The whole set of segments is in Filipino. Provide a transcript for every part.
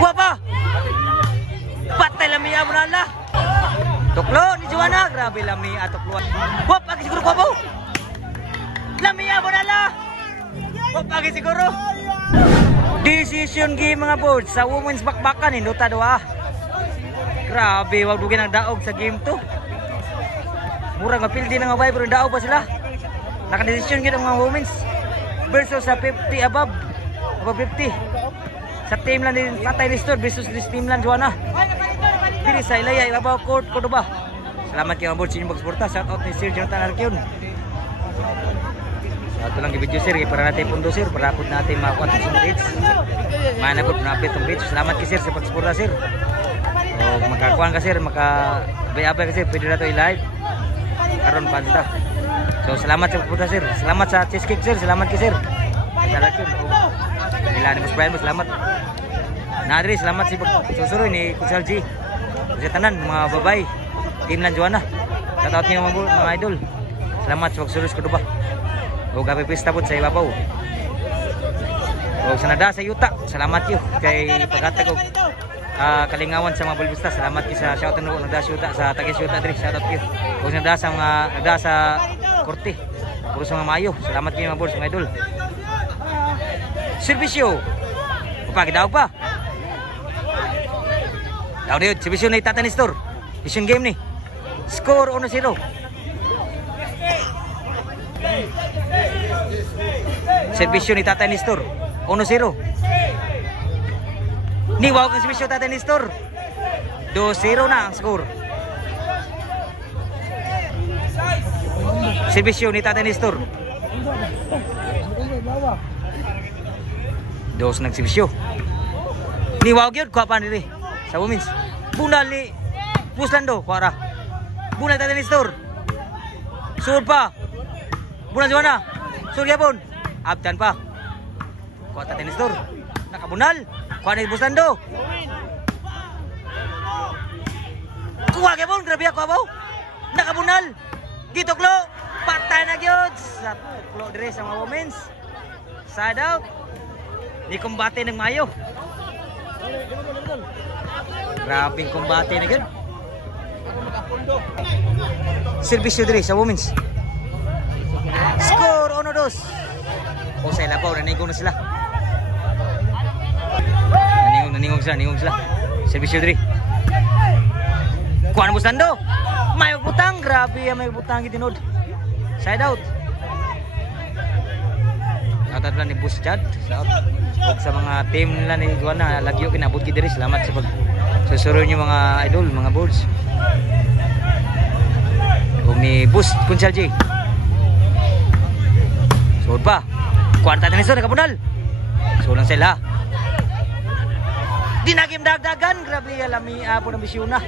Kuha pa. Patay lamia mo na la. Tuklo ni Joanna. Grabe lamia tuklo. Wap, lagi siguro kuha po. Lamia mo na la. Wap, lagi siguro. Decision game mga boards. Sa women's bakbakan, hinduta doa. Grabe, wag dugin ang daog sa game to. Murang mapildi na nga bay, pero daog pa sila. Naka-decision game ang mga women's. Versus sa 50 above. Above 50. Sa team lang din Tatay Listor versus this team lang Joanna. Diri sa Ilaya, ibabaw court ko ba. Salamat kayo mga boards sa inyong pagsuporta. Shout out ni Sir Jonathan Arqueon. Ito lang yung video sir, para natin pundo sir, para po natin makakuha ng page. Mana po na-update ng page. Salamat kayo sir sa pagsuporta sir. O magkakuhan ka sir, makabay-abay ka sir, pwede na ito i-live. Karoon pa nito. So salamat sa pagsuporta sir. Salamat sa cheesecake sir, salamat kayo sir. Salamat yun. Ilan ni Mas Brian mo, salamat. Nadri, salamat si pagsusuroy ni Kutsal G. Kasi tanan, mga babay. Team lang Joanna. Shout out niyo mga idol. Salamat sa pagsuroy ko ba. O gabi pista po sa ibabaw. O sa nada sa yuta. Salamat yun kay paghatag og kalingawan sa mga bulbista. Salamat yun sa shoutout no nagda sa yuta sa Tagis yuta diri. Shoutout yun. O sa nada sa mga nagda sa korte. Puro sa mga mayo. Salamat yun mga boss mga idol. Servisyo. Upagi daog pa. Daog yun. Servisyo na Tatay Nestor. Vision game ni. Score 1-0. Servisyo ni Tatay Nestor 1-0. Niwaw ang servisyo Tatay Nestor 2-0 na ang score. Servisyo ni Tatay Nestor 2 nagservisyo. Niwaw gyud kuha pa nili sa women's. Bunal ni Puslando kuara. Bunal Tatay Nestor. Sur pa. Bunal Joanna. Sur yapon. Abdan pa. Kuha Tatay Nestor. Nakabunal. Kuha ni Puslando. Kuha yapon. Grabe ako abaw. Nakabunal. Gituklo. Patay na gyud sa tuklo dire sa mga women's. Side out. Di kumbate ng mayo. Grabing kumbate na gyud. Servisyo dire sa women's. Score 1-2. O sa ilabaw, naningong na sila. Naningong sila. Servisyo dire. Kuha na Puslando. May butang, grabe may butang gitinod. Side out. Shoutout lang ni Bus Chad. Huwag sa mga team nila ni Joanna. Lagyo kinabot ki diri. Salamat sa pagsusuroy niyo mga idol, mga boards. Huwag ni Bus Kunsal J. Suod pa. Kuwarta na niso, nakapunal. Suod lang sila. Dinagim dagdagan. Grabe alami po ng bisyon na.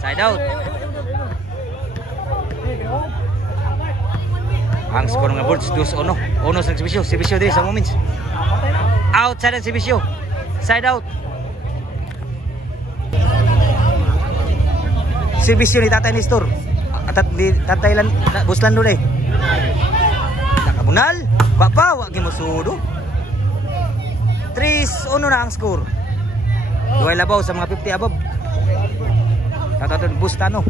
Side out. Ang score ng boards 2-1. Ono sa servisyo. Servisyo din sa moments. Outside ang servisyo. Side out. Servisyo ni Tatay Nestor. At di Tatay Buslando na eh. Nakabunal. Papa, wag mo sudo. 3-1 na ang score. Duway labaw sa mga 50 above. Tatay Bustano.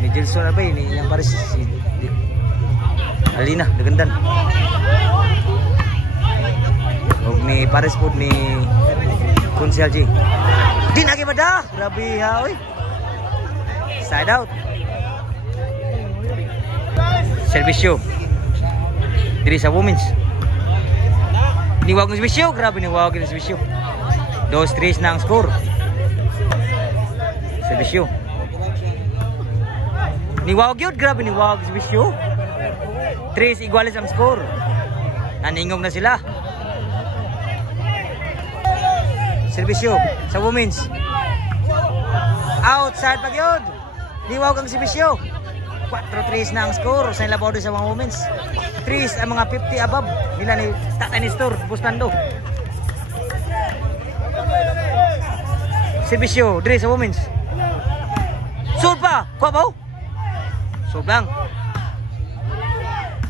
Ni Jelson na ba yun? Yung pares si Alina, dagandan. Huwag ni pares po ni Kunsal J. Di nagi mada. Grabe ha, oy. Side out. Servisyo. Diri sa women's. Niwag ng servisyo. Grabe niwag ng servisyo. 2-3 na ang score. Servisyo. Niwag yun. Grabe niwag ng servisyo. 3 iguales ang score. Naningong na sila. Servisyo sa women's. Outside pag yun. Niwag ang servisyo. 4-3 na ang score. Sa ilabaw sa mga women's. 3 ang mga 50 above. Nila ni Tatay Nestor Bustando. Servisyo dire sa women's. Sud pa. Kuha ba? Sud lang.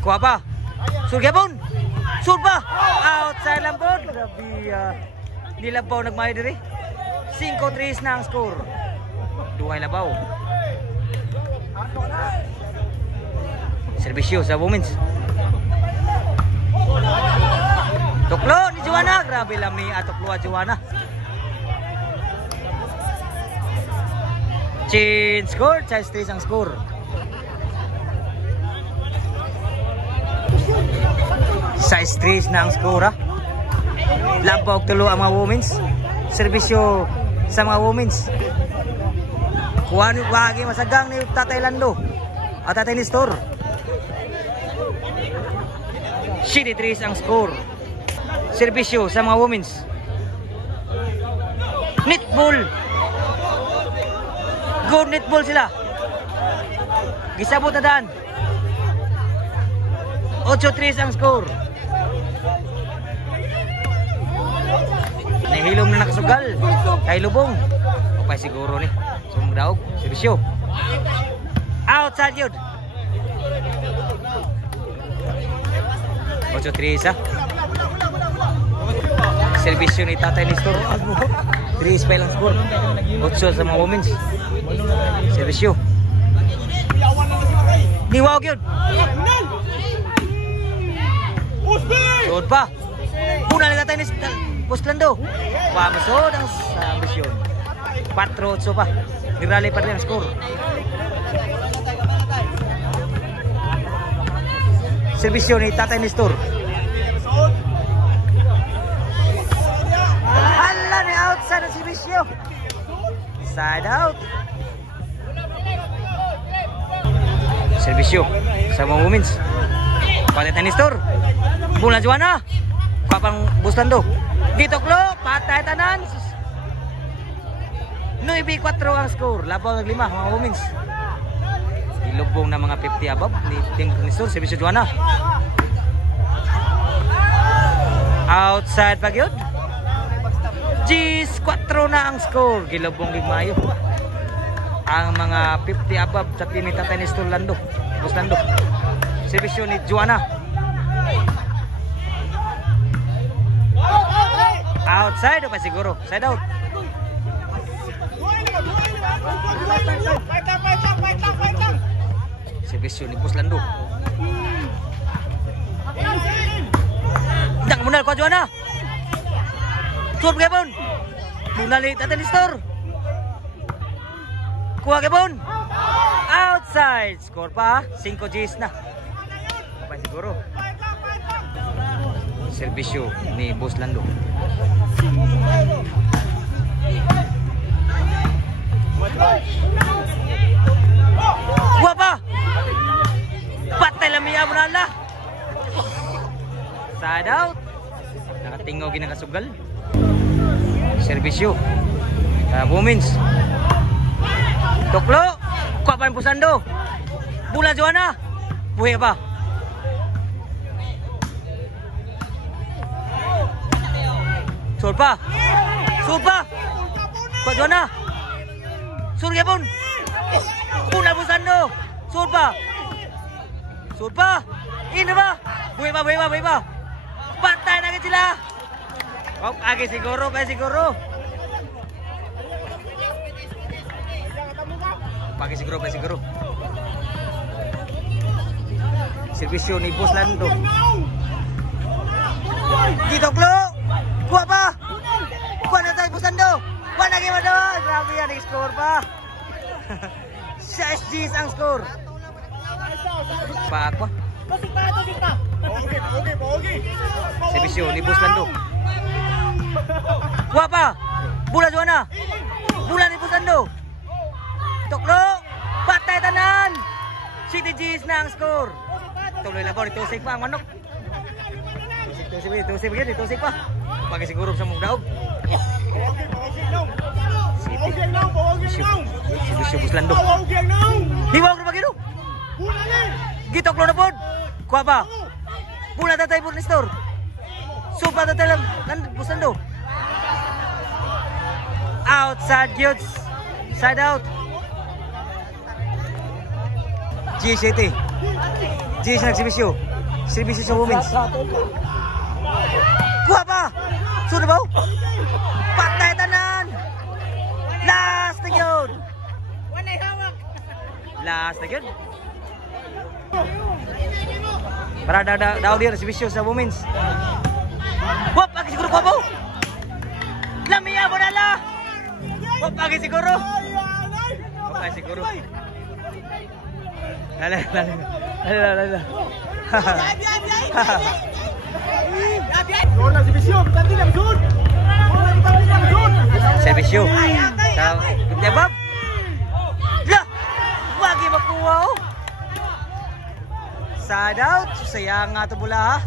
Kuha pa. Sud gapon. Sud pa. Outside lang po. Grabe. Nilabaw nagmayo diri. 5-3 na ang score. Duhay labaw. Serbisyo sa women's. Tuklo ni Joanna. Grabe lami atuklo Joanna. Change score. Size 3 ang score. Size 3 na ang score ha. Labaw tulo ang mga women's. Serbisyo sa mga women's. Kuha ni wagi masagang ni Tatay Lando at Tatay Nestor. City 3 ang score. Serbisyo sa mga women's. Netball. Good netball sila. Gisabot na daan. 8-3 ang score. Nahilom na nakasugal kay Lubong. Upay siguro ni sumdaog. Serbisyo. Outside yun. 8-3 ha. Serbisyo ni Tatay Nestor. 3 pa lang score. 8 sa mga women's. Serbisyo. Niwag yun. Sod pa. Puna ni Tatay Nestor. Postlando. Pamasod ang serbisyo. 4-8 pa. Nirali pa rin ang score. Serbisyo ni Tatay Nestor. Hala ni outside ang serbisyo. Side out. Serbisyo sa mga women's. Tatay Nestor. Bola Joanna. Kapang Bustando. Dito klo. Patay tanan. 9-4 ang score. Labaw ng 5 mga women's. Ilubong na mga 50 above ni Team Nestor. Serbisyo Joanna. Outside pag yun. G's 4 na ang score. Gilubong ligmayo ang mga 50 above sa team ni Tatay Nestor Lando. Bustando. Serbisyo ni Joanna. Outside o pa siguro. Side out. Serbisyo ni Bustando. Dang munal ko Joanna. Tuwab gabon. Munal ni Tatay Nestor. Kuha gabon. Outside. Score pa. 5 G's na. Pa siguro. Serbisyo ni Bustando. Kuha pa. Patay lamia mo na ala. Side out. Nakatingaw ginakasugal. Serbisyo women's. Tuklo. Kuha pa ng Bustando. Bola Joanna. Buhay pa. Sur pa. Sur pa. Kuha Joanna. Sur gapon. Bola Bustando. Sur pa. Sur pa. Ini ba? Buhay pa, buhay pa, buhay pa. Patay na agad sila. Oh, agi siguro, pa siguro. Pagi siguro, pa siguro. Serbisyo ni Bustando. Dito klo. Kuha pa. Kuha na tayo Bustando. Kuha na kayo doon. Grabe yan, score pa. 6 G's ang score. Pa ako. Serbisyo ni Bustando. Kuha pa. Bola Joanna. Bola ni Bustando. Tuklo. Patay tanan. 7 G's na ang score. Tuloy labaw. Itusig pa ang manok. Itusig begini. Itusig pa. Pagi siguro sa mong daog. Serbisyo Bustando. Hiwag na bagino. Gituklo na po. Kuha pa. Bola Tatay Nestor. Supa Tatay Bustando. Outside Yuts. Side out. G-City. G sa nagsibisyo. Serbisyo sa women's. Kuha pa. Suno ba? Last na yun. Para daw dia servisyo sa women's. Wop, lagi siguro ko po. Lamia mo na la. Wop, lagi siguro. Wop, lagi siguro. Lala. Gol na servisyo, tanti na sud. Servisyo. Sa Bob. La. Wagi makuha oh. Side out. Sayang nga ito bola ha.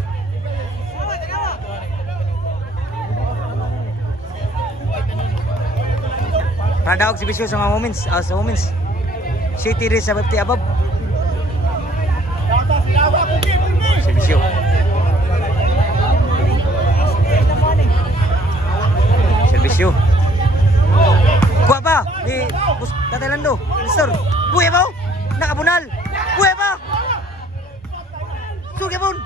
Para daog servisyo sa mga women's. Sa women's. City rin sa 50 above. Servisyo. Servisyo. Kuha ba? Ni Tatay Lando. Mister. Buhay ba? Nakabunal. Buhay ba? Sugibon.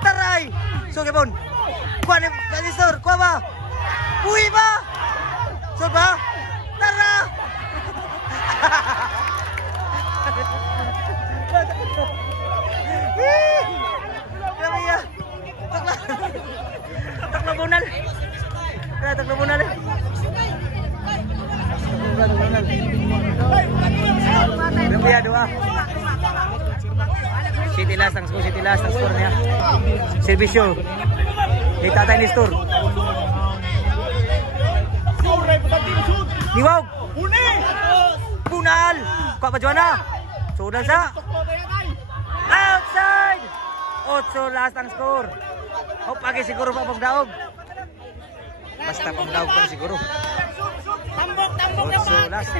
Taray. Sugibon. Kuha ni Mister. Kuha ba? Buhay ba? Sud ba? Tara. Grabe ya. Takla bunal. Takla bunal. Grabe ya dua. City last ang score niya. Servisyo. Di Tatay Nestor. Niwag. Bunal. Kuha pa Joanna. Sudan sa. Outside. 8 last ang score. O pagi siguro pa pagdaog. Basta pagdaog pa siguro. Tambok na pa. 8 last.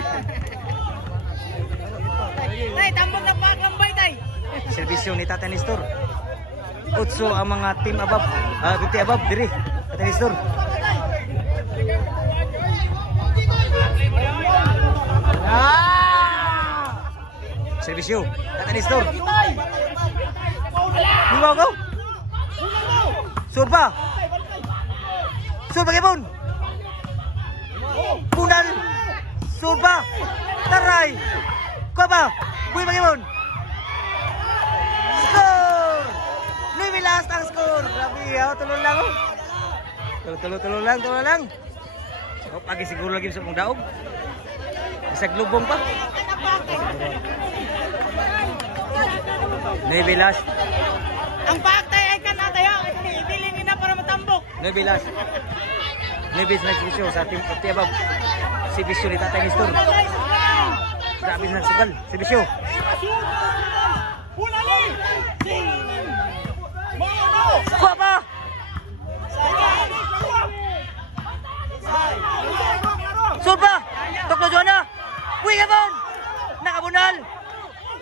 Tay, tambok na pa kambay tay. Servisyo ni Tatay Nestor. 8 ang mga team above. 50 above diri. Tatay Nestor. Servisyo. Tatay Nestor. Iwaw ko. Surba. Surba kipon. Bunal. Surba. Taray. Kuha ba? Buhay ba kipon? Score. Luwi last ang score. Grabe ha. Tulong lang oh. Tulong lang. Oh, pagi siguro lagi sa mong daog. Isag lubong pa. Nebilas. Ang paktay ay kanatayo. Ibilingin na para matambok. Nebilas. Nebis na servisyo sa team of Tiabab. Servisyo ni Tatay Nestor. Grabe na nagsugal. Servisyo. Kuha pa! Sud pa! Toklo Joanna! Uy, Gabon! Nakabunal!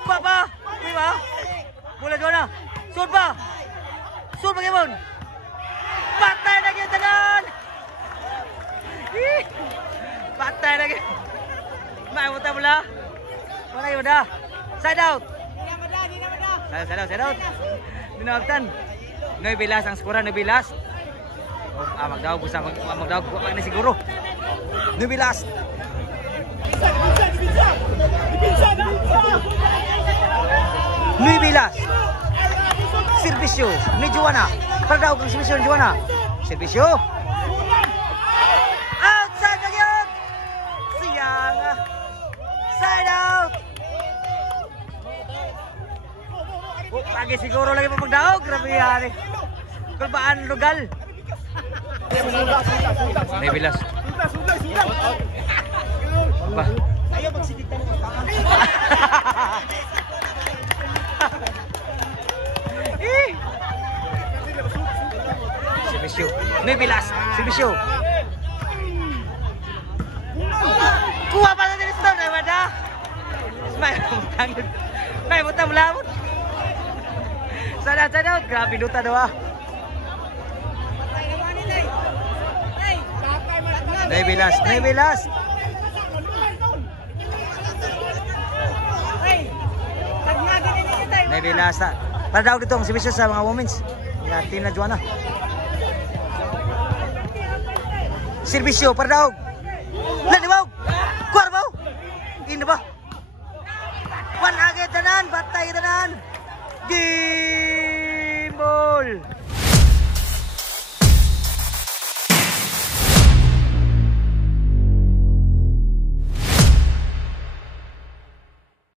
Kuha pa! Uy ba? Mula Joanna! Sud pa! Sud pa, Gabon! Patay na yung tanan! Patay na yung... Maimuta mula! Wala yung mada! Side out! Side out! Dinawagtan! Noy bilas ang skora, Noy bilas! Magdawag po sa magdawag po na siguro. Nubilas. Nubilas. Servisyo ni Joanna. Pagdawag ang servisyo ni Joanna. Servisyo. Outside na yun. Siyang. Side out. Lagi siguro lagi pa magdawag. Grabe yan eh. Kulbaan lugal. Nebilas. Apa? Saya magsigitan ng tangan. Servisyo. Nebilas. Servisyo. Kuha pa sa Nestor. Naimada. May mutang lamot. Sada. Grabe luta daw ah. Nebilas. Nebilas. Para daw dito ang servisyo sa mga women's. Team na Joanna. Servisyo para daw. Lan di ba? Kuar ba? Ini ba? tanan, batay tanan. Game ball.